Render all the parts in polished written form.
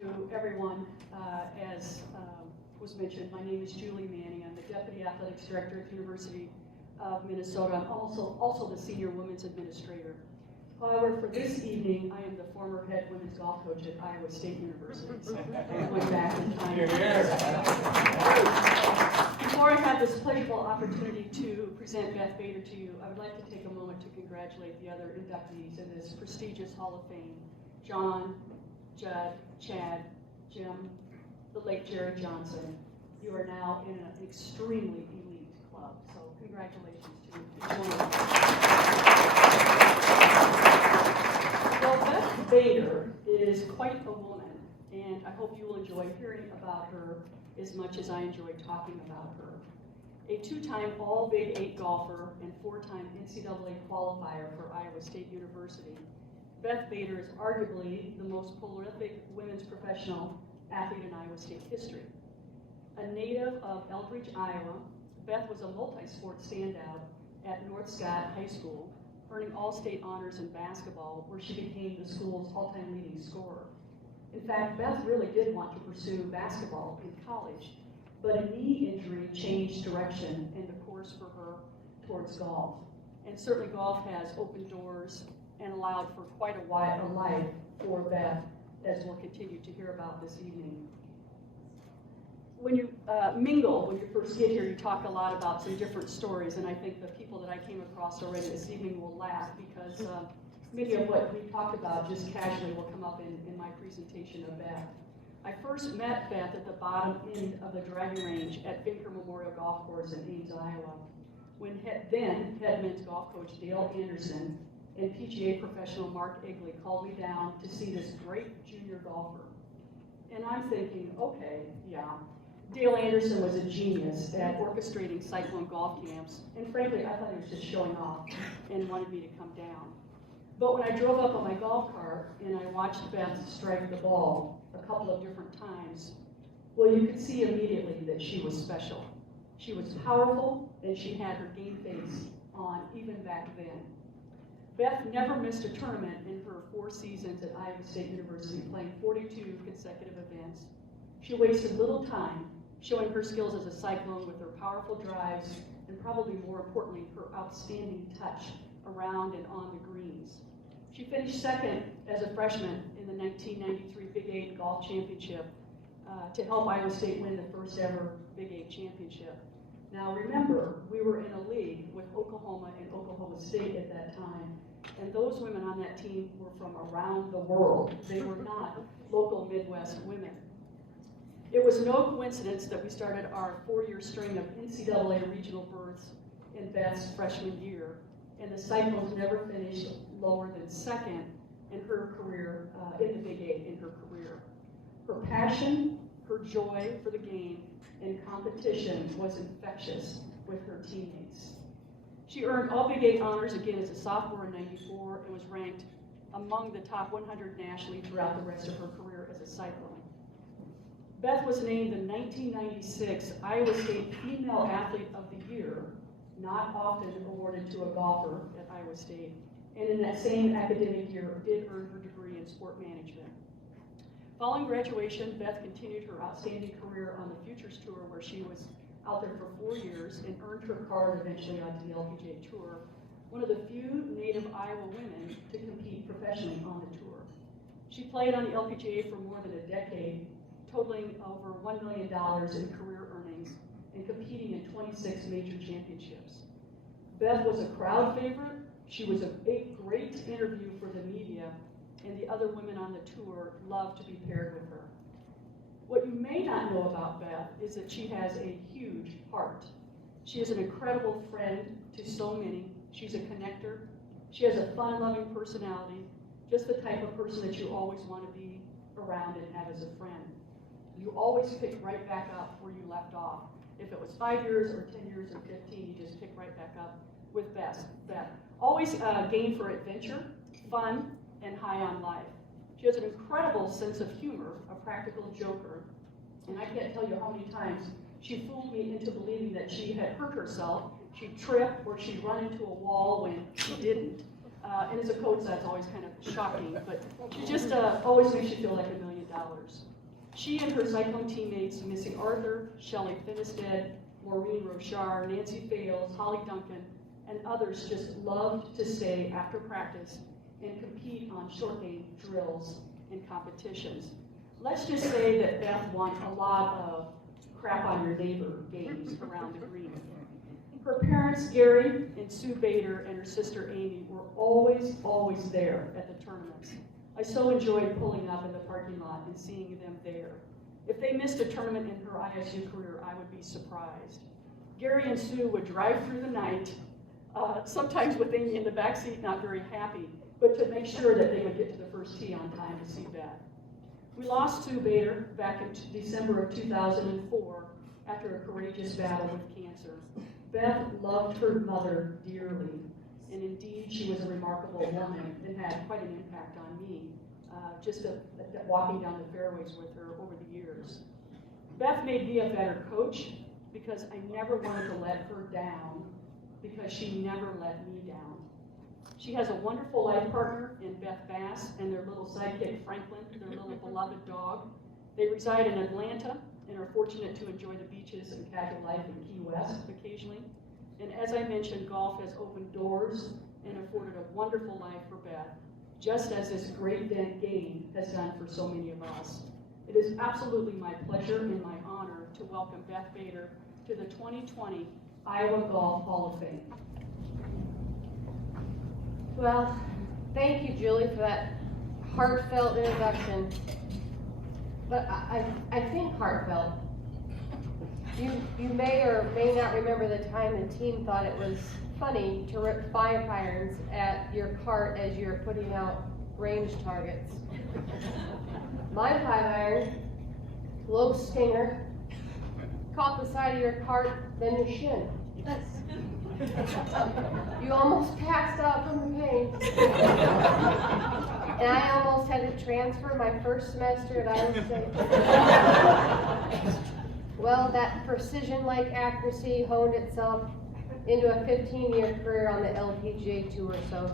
To everyone, as was mentioned, my name is Julie Manning. I'm the Deputy Athletics Director at the University of Minnesota. I'm also the Senior Women's Administrator. However, for this evening, I am the former head women's golf coach at Iowa State University. So I'm going back in time. Before I have this pleasurable opportunity to present Beth Bader to you, I would like to take a moment to congratulate the other inductees in this prestigious Hall of Fame. John, Judd, Chad, Jim, the late Jared Johnson. You are now in an extremely elite club, so congratulations to each one of you. Well, Beth Bader is quite a woman, and I hope you will enjoy hearing about her as much as I enjoy talking about her. A two-time All-Big 8 golfer and four-time NCAA qualifier for Iowa State University, Beth Bader is arguably the most prolific women's professional athlete in Iowa State history. A native of Eldridge, Iowa, Beth was a multi-sport standout at North Scott High School, earning all-state honors in basketball, where she became the school's all-time leading scorer. In fact, Beth really did want to pursue basketball in college, but a knee injury changed direction and the course for her towards golf. And certainly golf has opened doors and allowed for quite a life for Beth, as we'll continue to hear about this evening. When you mingle, when you first get here, you talk a lot about some different stories, and I think the people that I came across already this evening will laugh, because many of what we talked about just casually will come up in my presentation of Beth. I first met Beth at the bottom end of the driving range at Binker Memorial Golf Course in Ames, Iowa, when then head men's golf coach Dale Anderson and PGA professional Mark Egley called me down to see this great junior golfer. And I'm thinking, okay, yeah, Dale Anderson was a genius at orchestrating cyclone golf camps, and frankly, I thought he was just showing off and wanted me to come down. But when I drove up on my golf cart and I watched Beth strike the ball a couple of different times, well, you could see immediately that she was special. She was powerful, and she had her game face on even back then. Beth never missed a tournament in her 4 seasons at Iowa State University, playing 42 consecutive events. She wasted little time showing her skills as a cyclone with her powerful drives and, probably more importantly, her outstanding touch around and on the greens. She finished second as a freshman in the 1993 Big 8 Golf Championship to help Iowa State win the first ever Big 8 championship. Now remember, we were in a league with Oklahoma and Oklahoma State at that time, and those women on that team were from around the world. They were not local Midwest women. It was no coincidence that we started our 4-year string of NCAA regional berths in Beth's freshman year, and the Cyclones never finished lower than second in her career, in the Big 8 in her career. Her passion, her joy for the game, and competition was infectious with her teammates. She earned all Big 8 honors again as a sophomore in '94 and was ranked among the top 100 nationally throughout the rest of her career as a cyclone. Beth was named the 1996 Iowa State Female Athlete of the Year, not often awarded to a golfer at Iowa State, and in that same academic year did earn her degree in sport management. Following graduation, Beth continued her outstanding career on the Futures Tour, where she was out there for 4 years and earned her card eventually onto the LPGA Tour, one of the few native Iowa women to compete professionally on the tour. She played on the LPGA for more than a decade, totaling over $1 million in career earnings and competing in 26 major championships. Beth was a crowd favorite. She was a great interview for the media, and the other women on the tour loved to be paired with her. What you may not know about Beth is that she has a huge heart. She is an incredible friend to so many. She's a connector. She has a fun-loving personality, just the type of person that you always want to be around and have as a friend. You always pick right back up where you left off. If it was 5 years or 10 years or 15, you just pick right back up with Beth. Always game for adventure, fun, and high on life. She has an incredible sense of humor, a practical joker, and I can't tell you how many times she fooled me into believing that she had hurt herself. She'd trip or she'd run into a wall when she didn't. And as a coach, that's always kind of shocking, but she just always makes you feel like $1,000,000. She and her Cyclone teammates, Missy Arthur, Shelley Finistad, Maureen Rochard, Nancy Fales, Holly Duncan, and others just loved to stay after practice and compete on short game drills and competitions. Let's just say that Beth won a lot of crap on your neighbor games around the green. Her parents, Gary and Sue Bader, and her sister Amy were always there at the tournaments. I so enjoyed pulling up in the parking lot and seeing them there. If they missed a tournament in her ISU career, I would be surprised. Gary and Sue would drive through the night, sometimes with Amy in the backseat, not very happy, but to make sure that they would get to the first tee on time to see Beth. We lost Sue Bader back in December of 2004 after a courageous battle with cancer. Beth loved her mother dearly, and indeed she was a remarkable woman and had quite an impact on me, just walking down the fairways with her over the years. Beth made me a better coach because I never wanted to let her down, because she never let me down. She has a wonderful life partner in Beth Bass and their little sidekick Franklin, their little beloved dog. They reside in Atlanta and are fortunate to enjoy the beaches and casual life in Key West occasionally. And as I mentioned, golf has opened doors and afforded a wonderful life for Beth, just as this great game has done for so many of us. It is absolutely my pleasure and my honor to welcome Beth Bader to the 2020 Iowa Golf Hall of Fame. Well, thank you, Julie, for that heartfelt introduction. But I think heartfelt. You may or may not remember the time the team thought it was funny to rip 5 irons at your cart as you're putting out range targets. My 5 iron, low stinger, caught the side of your cart, then your shin. You almost passed out from the pain. And I almost had to transfer my first semester at Iowa State. Well, that precision-like accuracy honed itself into a 15-year career on the LPGA Tour, so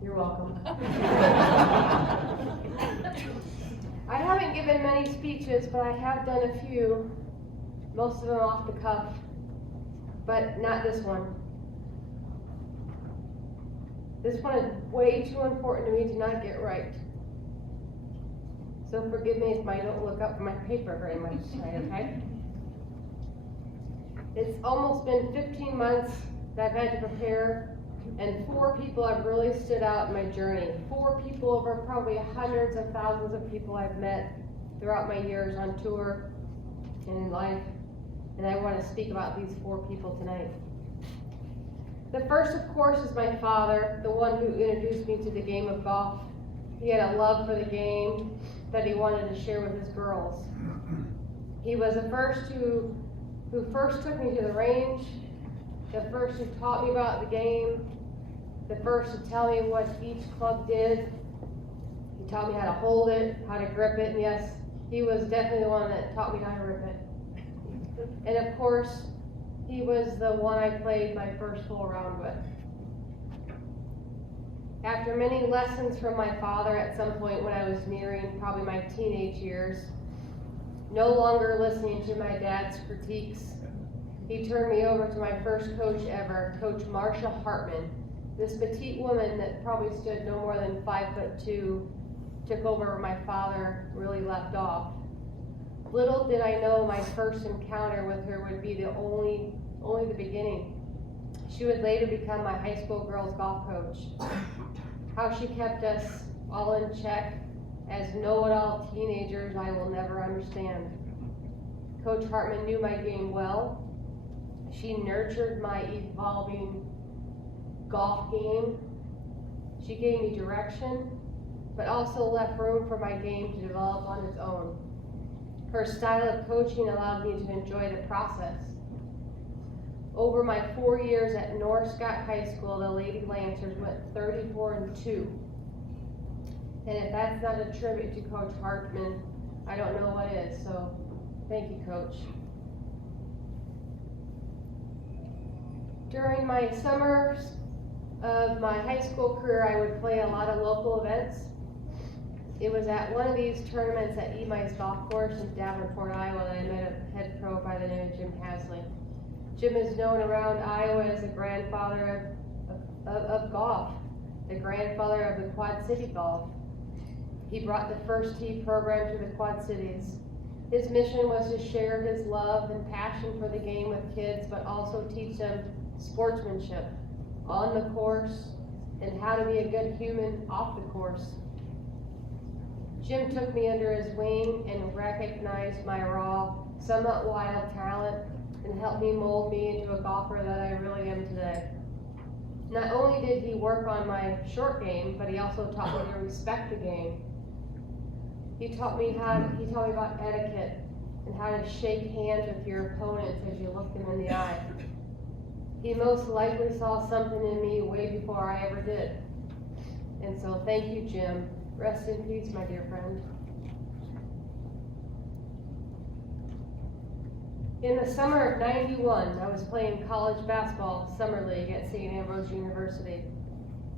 you're welcome. I haven't given many speeches, but I have done a few, most of them off the cuff, but not this one. This one is way too important to me to not get right. So forgive me if I don't look up my paper very much tonight, okay? It's almost been 15 months that I've had to prepare, and 4 people have really stood out in my journey. 4 people over probably hundreds of thousands of people I've met throughout my years on tour and in life, and I want to speak about these 4 people tonight. The first, of course, is my father, the one who introduced me to the game of golf. He had a love for the game that he wanted to share with his girls. He was the first who first took me to the range, the first who taught me about the game, the first to tell me what each club did. He taught me how to hold it, how to grip it, and yes, he was definitely the one that taught me how to rip it. And of course, he was the one I played my first full round with. After many lessons from my father at some point when I was nearing probably my teenage years, no longer listening to my dad's critiques, he turned me over to my first coach ever, Coach Marsha Hartman. This petite woman that probably stood no more than 5'2", took over where my father really left off. Little did I know my first encounter with her would be only the beginning. She would later become my high school girls golf coach. How she kept us all in check as know-it-all teenagers I will never understand. Coach Hartman knew my game well. She nurtured my evolving golf game. She gave me direction, but also left room for my game to develop on its own. Her style of coaching allowed me to enjoy the process. Over my 4 years at North Scott High School, the Lady Lancers went 34-2. And if that's not a tribute to Coach Hartman, I don't know what is, so thank you, Coach. During my summers of my high school career, I would play a lot of local events. It was at one of these tournaments at Emi's Golf Course in Davenport, Iowa, that I met a head pro by the name of Jim Casley. Jim is known around Iowa as the grandfather of golf, the grandfather of the Quad City golf. He brought the first tee program to the Quad Cities. His mission was to share his love and passion for the game with kids, but also teach them sportsmanship on the course and how to be a good human off the course. Jim took me under his wing and recognized my raw, somewhat wild talent and helped me mold me into a golfer that I really am today. Not only did he work on my short game, but he also taught me to respect the game. He taught me about etiquette and how to shake hands with your opponents as you look them in the eye. He most likely saw something in me way before I ever did. And so thank you, Jim. Rest in peace, my dear friend. In the summer of '91, I was playing college basketball summer league at St. Ambrose University.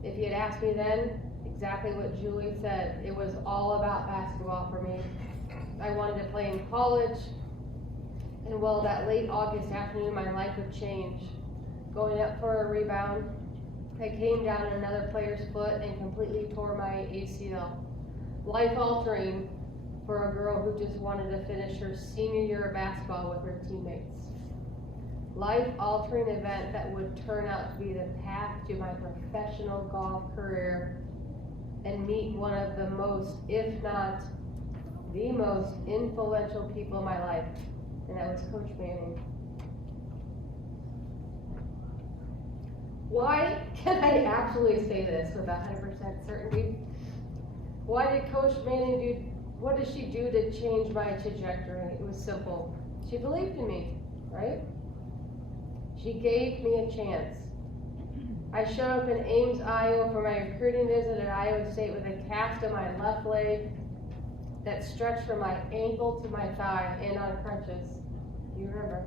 If you had asked me then, exactly what Julie said, it was all about basketball for me. I wanted to play in college, and well, that late August afternoon, my life would change. Going up for a rebound, I came down on another player's foot and completely tore my ACL. Life altering for a girl who just wanted to finish her senior year of basketball with her teammates. Life altering event that would turn out to be the path to my professional golf career and meet one of the most, if not the most influential people in my life, and that was Coach Manning. Why can I actually say this with 100% certainty? What did she do to change my trajectory? It was simple. She believed in me, right? She gave me a chance. I showed up in Ames, Iowa for my recruiting visit at Iowa State with a cast on my left leg that stretched from my ankle to my thigh and on crutches. You remember?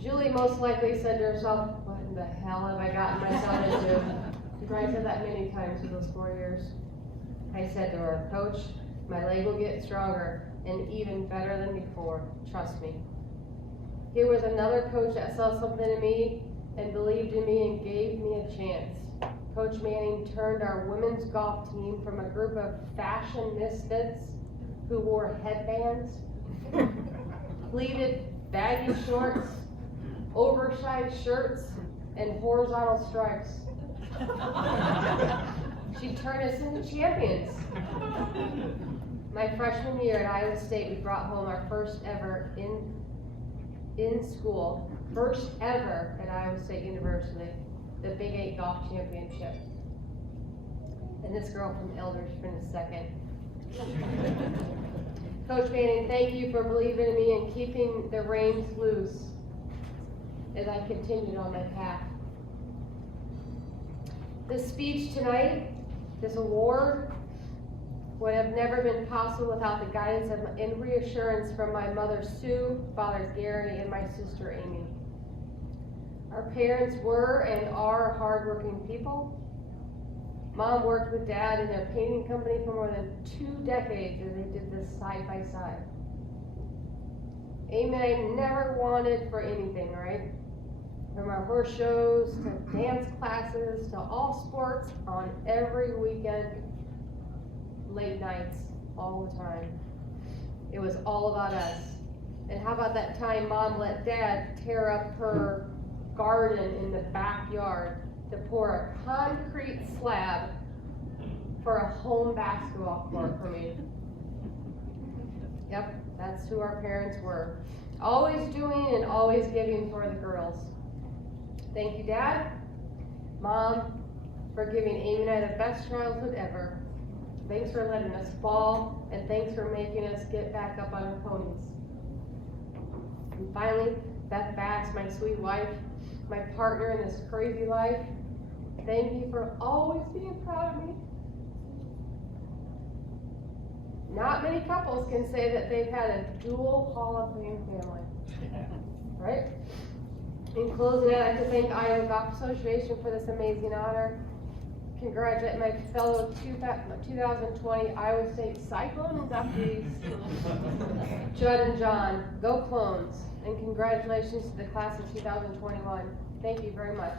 Julie most likely said to herself, what in the hell have I gotten myself into? She probably said that many times in those 4 years. I said to her, Coach, my leg will get stronger and even better than before. Trust me. Here was another coach that saw something in me and believed in me and gave me a chance. Coach Manning turned our women's golf team from a group of fashion misfits who wore headbands, pleated baggy shorts, oversized shirts, and horizontal stripes. She turned us into champions. My freshman year at Iowa State, we brought home our first ever first ever at Iowa State University, the Big 8 Golf Championship. And this girl from Elder's been a second. Coach Manning, thank you for believing in me and keeping the reins loose as I continued on my path. This speech tonight, this award, would have never been possible without the guidance and reassurance from my mother Sue, Father Gary, and my sister Amy. Our parents were and are hardworking people. Mom worked with Dad in their painting company for more than 2 decades, and they did this side by side. Amy and I never wanted for anything, right? From our horse shows to dance classes to all sports on every weekend, late nights, all the time. It was all about us. And how about that time Mom let Dad tear up her garden in the backyard to pour a concrete slab for a home basketball court for me. Yep, that's who our parents were. Always doing and always giving for the girls. Thank you, Dad, Mom, for giving Amy and I the best childhood ever. Thanks for letting us fall, and thanks for making us get back up on our ponies. And finally, Beth Bass, my sweet wife, my partner in this crazy life, thank you for always being proud of me. Not many couples can say that they've had a dual Hall of Fame family, right? In closing, I'd like to thank Iowa Golf Association for this amazing honor. congratulate my fellow 2020 Iowa State Cyclone inductees, Judd and John. Go Clones! And congratulations to the class of 2021. Thank you very much.